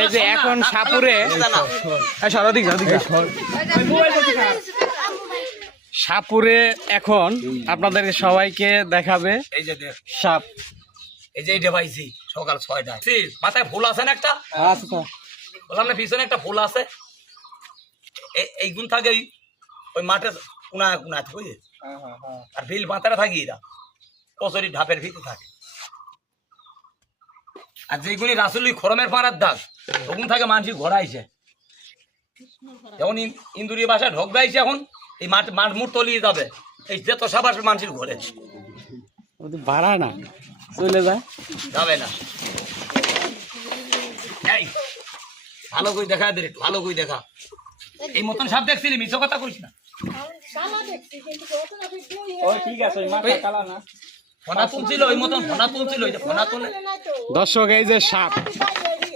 এই যে এখন সাপুরে সাপুরে এখন আপনাদের সবাইকে দেখাবে এই যে সাপ। এই যে এইটা পাইছি সকাল 6টায়। মাথায় ফুল আছে না একটা? বললাম না পিছনে একটা ফুল আছে। এই গুণ থাকে ওই মাঠের কোনা কোনা থাকে আর বিল মাথাটা থাকি এরা কচুরি ঢাপের ভিতরে থাকে। আর যেগুলি রাসুলি খরমের পাড়ার দাগ ওগুন থাকে মানুষের ঘোরা আইছে। যেমন ইন্দুরি বাসায় ঢোকবে আইছে এখন এই মাঠ মুঠ তলিয়ে যাবে। এই যে তো সাবাস মানুষের ঘরে ভাড়া না চলে যায় যাবে না। এই ভালো করে দেখা দে, ভালো করে দেখা। এই মতন সাপ দেখছিলি, মিছো কথা কইস না। ঠিক আছে ফোনা তুলছিল ওই মতন, ফোনা তুলছিল ওই যে ফোনা তুলে। দর্শক এই যে সাপ